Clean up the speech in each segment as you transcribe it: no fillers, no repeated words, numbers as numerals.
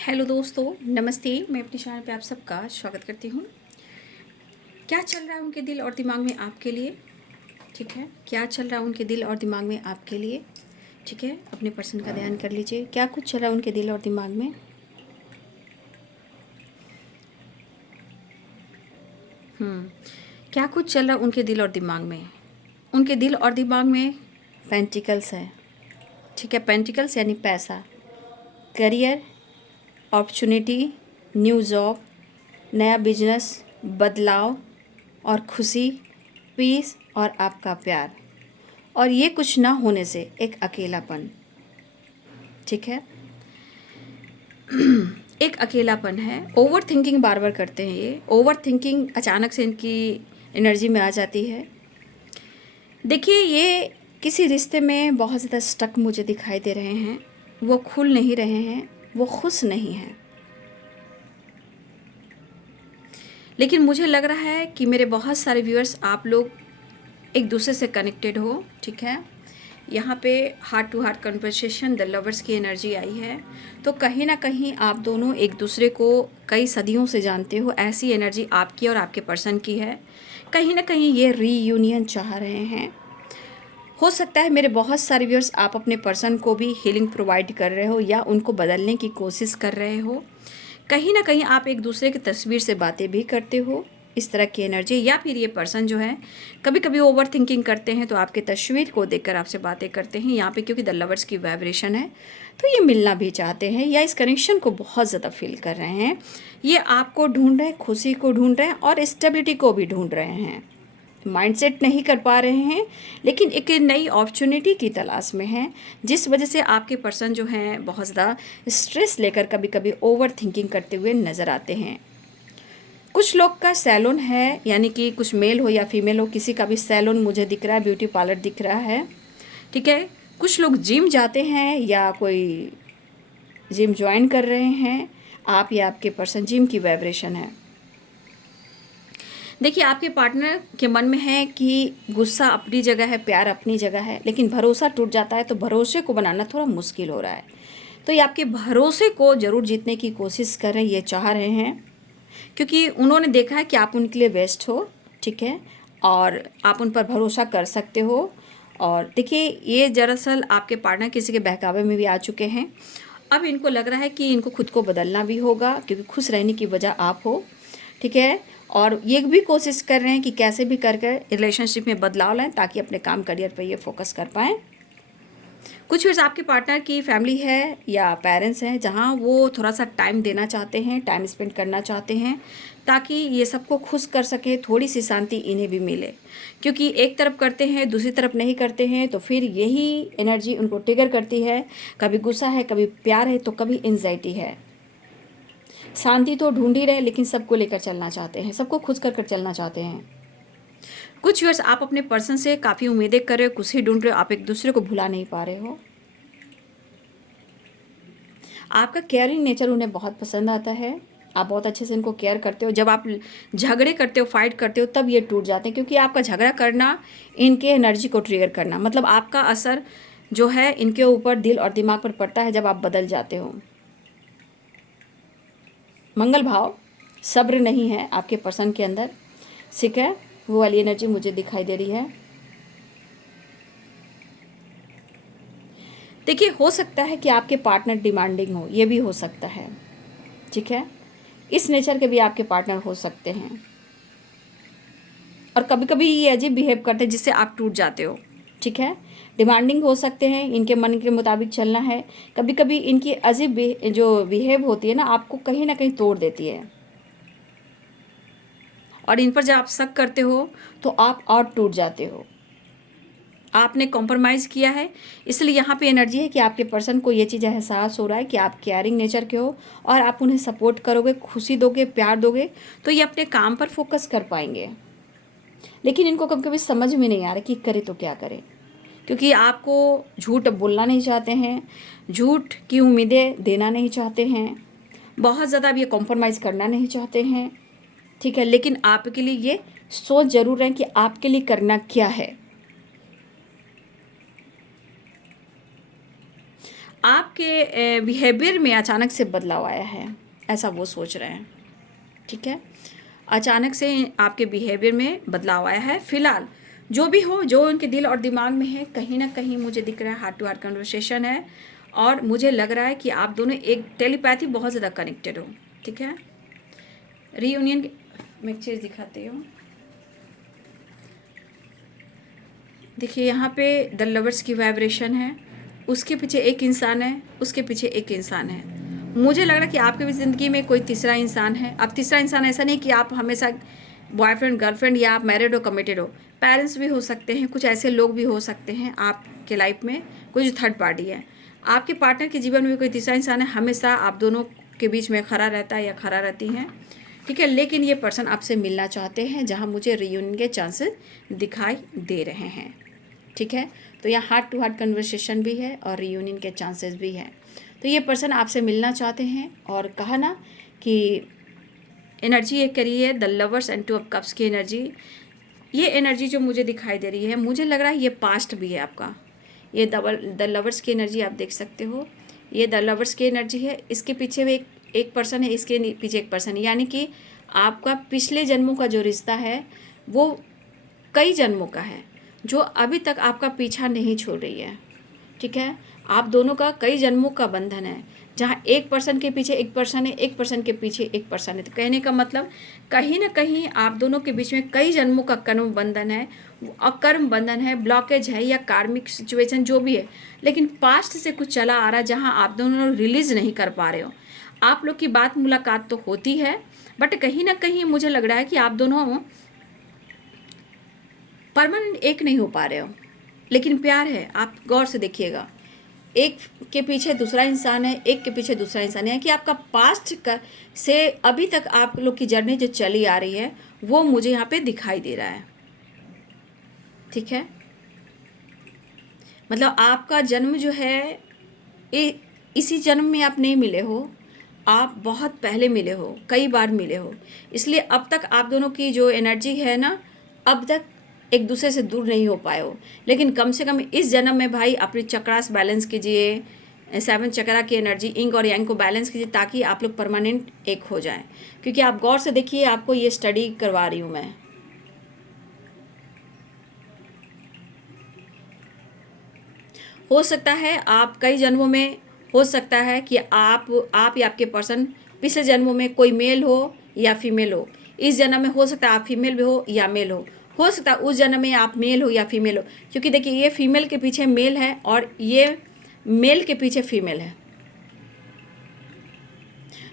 Hello दोस्तों, नमस्ते। मैं अपने चैनल पे आप सबका स्वागत करती हूँ। क्या चल रहा है उनके दिल और दिमाग में आपके लिए? ठीक है, क्या चल रहा है उनके दिल और दिमाग में आपके लिए? ठीक है, अपने पर्सन का ध्यान कर लीजिए। क्या कुछ चल रहा है उनके दिल और दिमाग में? क्या कुछ चल रहा है उनके दिल और दिमाग में? उनके दिल और दिमाग में पेंटिकल्स है। ठीक है, पेंटिकल्स यानी पैसा, करियर, अपॉर्चुनिटी, न्यू जॉब, नया बिजनेस, बदलाव और खुशी, पीस और आपका प्यार। और ये कुछ ना होने से एक अकेलापन। ठीक है, एक अकेलापन है। ओवर थिंकिंग बार बार करते हैं ये। ओवर थिंकिंग अचानक से इनकी एनर्जी में आ जाती है। देखिए, ये किसी रिश्ते में बहुत ज़्यादा स्टक मुझे दिखाई दे रहे हैं। वो खुल नहीं रहे हैं, वो खुश नहीं हैं। लेकिन मुझे लग रहा है कि मेरे बहुत सारे व्यूअर्स, आप लोग एक दूसरे से कनेक्टेड हो। ठीक है, यहाँ पे heart to heart conversation, the lovers की एनर्जी आई है। तो कहीं ना कहीं आप दोनों एक दूसरे को कई सदियों से जानते हो। ऐसी एनर्जी आपकी और आपके पर्सन की है। कहीं ना कहीं ये रीयूनियन चाह रहे हैं। हो सकता है मेरे बहुत सारे व्यूअर्स, आप अपने पर्सन को भी हीलिंग प्रोवाइड कर रहे हो या उनको बदलने की कोशिश कर रहे हो। कहीं ना कहीं आप एक दूसरे की तस्वीर से बातें भी करते हो। इस तरह की एनर्जी, या फिर ये पर्सन जो है कभी कभी ओवर थिंकिंग करते हैं तो आपके तस्वीर को देखकर आपसे बातें करते हैं यहाँ पे, क्योंकि द लवर्स की वाइब्रेशन है। तो ये मिलना भी चाहते हैं या इस कनेक्शन को बहुत ज़्यादा फील कर रहे हैं। ये आपको ढूंढ रहे हैं, खुशी को ढूंढ रहे हैं और स्टेबिलिटी को भी ढूंढ रहे हैं। माइंडसेट नहीं कर पा रहे हैं, लेकिन एक नई अपॉर्चुनिटी की तलाश में हैं, जिस वजह से आपके पर्सन जो हैं बहुत ज़्यादा स्ट्रेस लेकर कभी कभी ओवर थिंकिंग करते हुए नज़र आते हैं। कुछ लोग का सैलून है, यानी कि कुछ मेल हो या फीमेल हो, किसी का भी सैलून मुझे दिख रहा है, ब्यूटी पार्लर दिख रहा है। ठीक है, कुछ लोग जिम जाते हैं या कोई जिम ज्वाइन कर रहे हैं। आप या आपके पर्सन, जिम की वाइब्रेशन है। देखिए, आपके पार्टनर के मन में है कि गुस्सा अपनी जगह है, प्यार अपनी जगह है, लेकिन भरोसा टूट जाता है तो भरोसे को बनाना थोड़ा मुश्किल हो रहा है। तो ये आपके भरोसे को ज़रूर जीतने की कोशिश कर रहे हैं, ये चाह रहे हैं, क्योंकि उन्होंने देखा है कि आप उनके लिए बेस्ट हो। ठीक है, और आप उन पर भरोसा कर सकते हो। और देखिए, ये दरअसल आपके पार्टनर किसी के बहकावे में भी आ चुके हैं। अब इनको लग रहा है कि इनको खुद को बदलना भी होगा, क्योंकि खुश रहने की वजह आप हो। ठीक है, और ये भी कोशिश कर रहे हैं कि कैसे भी कर कर रिलेशनशिप में बदलाव लाएं, ताकि अपने काम करियर पर ये फोकस कर पाएँ। कुछ भी आपके पार्टनर की फैमिली है या पेरेंट्स हैं, जहाँ वो थोड़ा सा टाइम देना चाहते हैं, टाइम स्पेंड करना चाहते हैं, ताकि ये सबको खुश कर सके, थोड़ी सी शांति इन्हें भी मिले। क्योंकि एक तरफ करते हैं, दूसरी तरफ नहीं करते हैं, तो फिर यही एनर्जी उनको ट्रिगर करती है। कभी गुस्सा है, कभी प्यार है, तो कभी एंजाइटी है। शांति तो ढूंढ ही रहे, लेकिन सबको लेकर चलना चाहते हैं, सबको खुश कर कर चलना चाहते हैं। कुछ व्यूअर्स, आप अपने पर्सन से काफ़ी उम्मीदें कर रहे हो, खुशी ढूंढ रहे हो, आप एक दूसरे को भुला नहीं पा रहे हो। आपका केयरिंग नेचर उन्हें बहुत पसंद आता है। आप बहुत अच्छे से इनको केयर करते हो। जब आप झगड़े करते हो, फाइट करते हो, तब ये टूट जाते हैं, क्योंकि आपका झगड़ा करना, इनके एनर्जी को ट्रिगर करना, मतलब आपका असर जो है इनके ऊपर, दिल और दिमाग पर पड़ता है जब आप बदल जाते हो। मंगल भाव, सब्र नहीं है आपके पर्सन के अंदर। ठीक है, वो वाली एनर्जी मुझे दिखाई दे रही है। देखिए, हो सकता है कि आपके पार्टनर डिमांडिंग हो, ये भी हो सकता है। ठीक है, इस नेचर के भी आपके पार्टनर हो सकते हैं। और कभी कभी ये अजीब बिहेव करते हैं जिससे आप टूट जाते हो। ठीक है, डिमांडिंग हो सकते हैं, इनके मन के मुताबिक चलना है। कभी कभी इनकी अजीब जो बिहेव होती है ना कहीं तोड़ देती है। और इन पर जब आप शक करते हो तो आप और टूट जाते हो। आपने कॉम्प्रोमाइज़ किया है, इसलिए यहाँ पे एनर्जी है कि आपके पर्सन को ये चीज़ एहसास हो रहा है कि आप केयरिंग नेचर के हो और आप उन्हें सपोर्ट करोगे, खुशी दोगे, प्यार दोगे, तो ये अपने काम पर फोकस कर पाएंगे। लेकिन इनको कभी कभी समझ में नहीं आ रहा कि करे तो क्या करें, क्योंकि आपको झूठ बोलना नहीं चाहते हैं, झूठ की उम्मीदें देना नहीं चाहते हैं, बहुत ज़्यादा अब ये कॉम्प्रोमाइज़ करना नहीं चाहते हैं। ठीक है, लेकिन आपके लिए ये सोच ज़रूर रहे कि आपके लिए करना क्या है। आपके बिहेवियर में अचानक से बदलाव आया है, ऐसा वो सोच रहे हैं। ठीक है, अचानक से आपके बिहेवियर में बदलाव आया है। फिलहाल जो भी हो, जो उनके दिल और दिमाग में है, कहीं ना कहीं मुझे दिख रहा है हार्ट टू हार्ट कन्वर्सेशन है, और मुझे लग रहा है कि आप दोनों एक टेलीपैथी बहुत ज़्यादा कनेक्टेड हो। ठीक है, रीयूनियन मैं एक चीज़ दिखाती हूँ। देखिए यहाँ पे द लवर्स की वाइब्रेशन है, उसके पीछे एक इंसान है, उसके पीछे एक इंसान है। मुझे लग रहा है कि आपके भी ज़िंदगी में कोई तीसरा इंसान है। अब तीसरा इंसान ऐसा नहीं कि आप हमेशा बॉयफ्रेंड गर्लफ्रेंड या आप मैरिड हो कमिटेड हो, पेरेंट्स भी हो सकते हैं, कुछ ऐसे लोग भी हो सकते हैं आपके लाइफ में, कोई जो थर्ड पार्टी है। आपके पार्टनर के जीवन में कोई तीसरा इंसान है, हमेशा आप दोनों के बीच में खड़ा रहता है या खड़ा रहती हैं। ठीक है, लेकिन ये पर्सन आपसे मिलना चाहते हैं, जहाँ मुझे रियूनियन के चांसेस दिखाई दे रहे हैं। ठीक है, तो यहाँ हार्ट टू हार्ट कन्वर्सेशन भी है और रियूनियन के चांसेस भी हैं। तो ये पर्सन आपसे मिलना चाहते हैं, और कहा ना कि एनर्जी एक करी है the lovers and two of cups की एनर्जी। ये एनर्जी जो मुझे दिखाई दे रही है, मुझे लग रहा है ये पास्ट भी है आपका। ये द लवर्स की एनर्जी आप देख सकते हो, ये द लवर्स की एनर्जी है। इसके पीछे भी एक पर्सन है, इसके पीछे एक पर्सन है, यानी कि आपका पिछले जन्मों का जो रिश्ता है वो कई जन्मों का है, जो अभी तक आपका पीछा नहीं छोड़ रही है। ठीक है, आप दोनों का कई जन्मों का बंधन है, जहाँ एक पर्सन के पीछे एक पर्सन है, एक पर्सन के पीछे एक पर्सन है। तो कहने का मतलब कहीं ना कहीं आप दोनों के बीच में कई जन्मों का कर्म बंधन है, अकर्म बंधन है, ब्लॉकेज है या कार्मिक सिचुएशन जो भी है, लेकिन पास्ट से कुछ चला आ रहा है जहाँ आप दोनों रिलीज नहीं कर पा रहे हो। आप लोग की बात मुलाकात तो होती है, बट कहीं ना कहीं मुझे लग रहा है कि आप दोनों परमानेंट एक नहीं हो पा रहे हो। लेकिन प्यार है, आप गौर से देखिएगा, एक के पीछे दूसरा इंसान है, एक के पीछे दूसरा इंसान है, कि आपका पास्ट का से अभी तक आप लोग की जर्नी जो चली आ रही है वो मुझे यहाँ पे दिखाई दे रहा है। ठीक है, मतलब आपका जन्म जो है इसी जन्म में आप नहीं मिले हो, आप बहुत पहले मिले हो, कई बार मिले हो, इसलिए अब तक आप दोनों की जो एनर्जी है ना, अब तक एक दूसरे से दूर नहीं हो पाए हो। लेकिन कम से कम इस जन्म में भाई अपनी चक्रास बैलेंस कीजिए, 7 चक्रा की एनर्जी इंग और यांग को बैलेंस कीजिए, ताकि आप लोग परमानेंट एक हो जाएं। क्योंकि आप गौर से देखिए, आपको ये स्टडी करवा रही हूँ मैं। हो सकता है आप कई जन्मों में, हो सकता है कि आप या आपके पर्सन पिछले जन्मों में कोई मेल हो या फीमेल हो। इस जन्म में हो सकता है आप फीमेल भी हो या मेल हो सकता है उस जन्म में आप मेल हो या फीमेल हो। क्योंकि देखिए, ये फीमेल के पीछे मेल है और ये मेल के पीछे फीमेल है।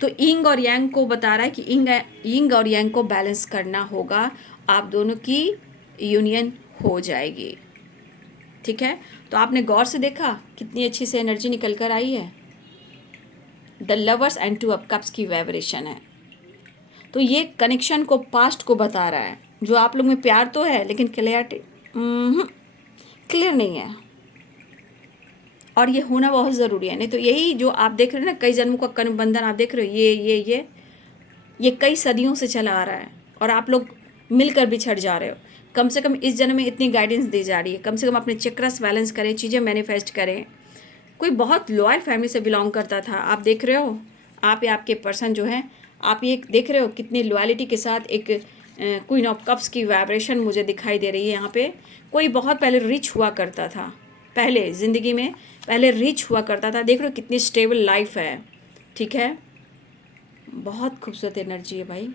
तो इंग और यांग को बता रहा है कि इंग और यांग को बैलेंस करना होगा, आप दोनों की यूनियन हो जाएगी। ठीक है, तो आपने गौर से देखा कितनी अच्छी से एनर्जी निकल कर आई है। The lovers and two of cups की वाइब्रेशन है। तो ये कनेक्शन को, पास्ट को बता रहा है। जो आप लोग में प्यार तो है, लेकिन क्लियरिटी क्लियर नहीं है, और ये होना बहुत ज़रूरी है। नहीं तो यही जो आप देख रहे हो ना, कई जन्मों का कर्म बंधन आप देख रहे हो, ये कई सदियों से चला आ रहा है, और आप लोग मिलकर बिछड़ जा रहे हो। कम से कम इस जन्म में इतनी गाइडेंस दी जा रही है, कम से कम अपने चक्रस बैलेंस करें, चीज़ें मैनिफेस्ट करें। कोई बहुत लॉयल फैमिली से बिलोंग करता था, आप देख रहे हो, आप या आपके पर्सन जो है, आप ये देख रहे हो कितनी लॉयलिटी के साथ एक क्वीन ऑफ कप्स की वाइब्रेशन मुझे दिखाई दे रही है यहाँ पे। कोई बहुत पहले रिच हुआ करता था, पहले ज़िंदगी में पहले रिच हुआ करता था, देख रहे हो कितनी स्टेबल लाइफ है। ठीक है, बहुत खूबसूरत एनर्जी है भाई।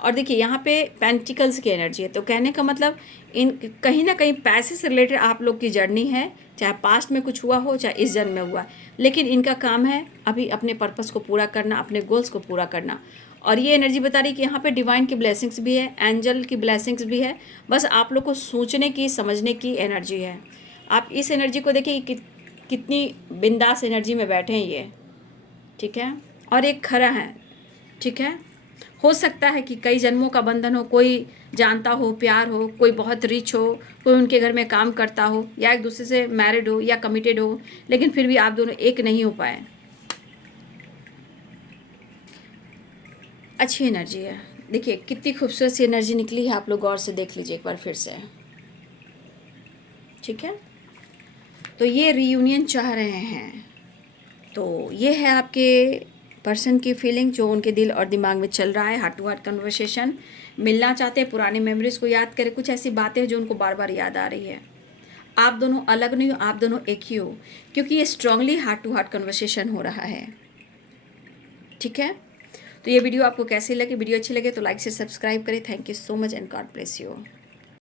और देखिए यहाँ पे पेंटिकल्स की एनर्जी है, तो कहने का मतलब इन कहीं ना कहीं पैसे से रिलेटेड आप लोग की जर्नी है, चाहे पास्ट में कुछ हुआ हो, चाहे इस जन्म में हुआ, लेकिन इनका काम है अभी अपने पर्पस को पूरा करना, अपने गोल्स को पूरा करना। और ये एनर्जी बता रही कि यहाँ पे डिवाइन की ब्लेसिंग्स भी है, एंजल की ब्लेसिंग्स भी है, बस आप लोग को सोचने की, समझने की एनर्जी है। आप इस एनर्जी को देखिए कितनी बिंदास एनर्जी में बैठे हैं ये। ठीक है, और एक खरा है। ठीक है, हो सकता है कि कई जन्मों का बंधन हो, कोई जानता हो, प्यार हो, कोई बहुत रिच हो, कोई उनके घर में काम करता हो, या एक दूसरे से मैरिड हो या कमिटेड हो, लेकिन फिर भी आप दोनों एक नहीं हो पाए। अच्छी एनर्जी है, देखिए कितनी खूबसूरत सी एनर्जी निकली है, आप लोग गौर से देख लीजिए एक बार फिर से। ठीक है, तो ये रीयूनियन चाह रहे हैं। तो ये है आपके पर्सन की फीलिंग जो उनके दिल और दिमाग में चल रहा है। हार्ट टू हार्ट कन्वर्सेशन, मिलना चाहते हैं, पुरानी मेमोरीज को याद करें। कुछ ऐसी बातें हैं जो उनको बार बार याद आ रही है। आप दोनों अलग नहीं हो, आप दोनों एक ही हो, क्योंकि ये strongly heart to heart conversation हो रहा है। ठीक है, तो ये वीडियो आपको कैसी लगी? वीडियो अच्छी लगे तो लाइक से सब्सक्राइब करें। Thank you so much and God bless you.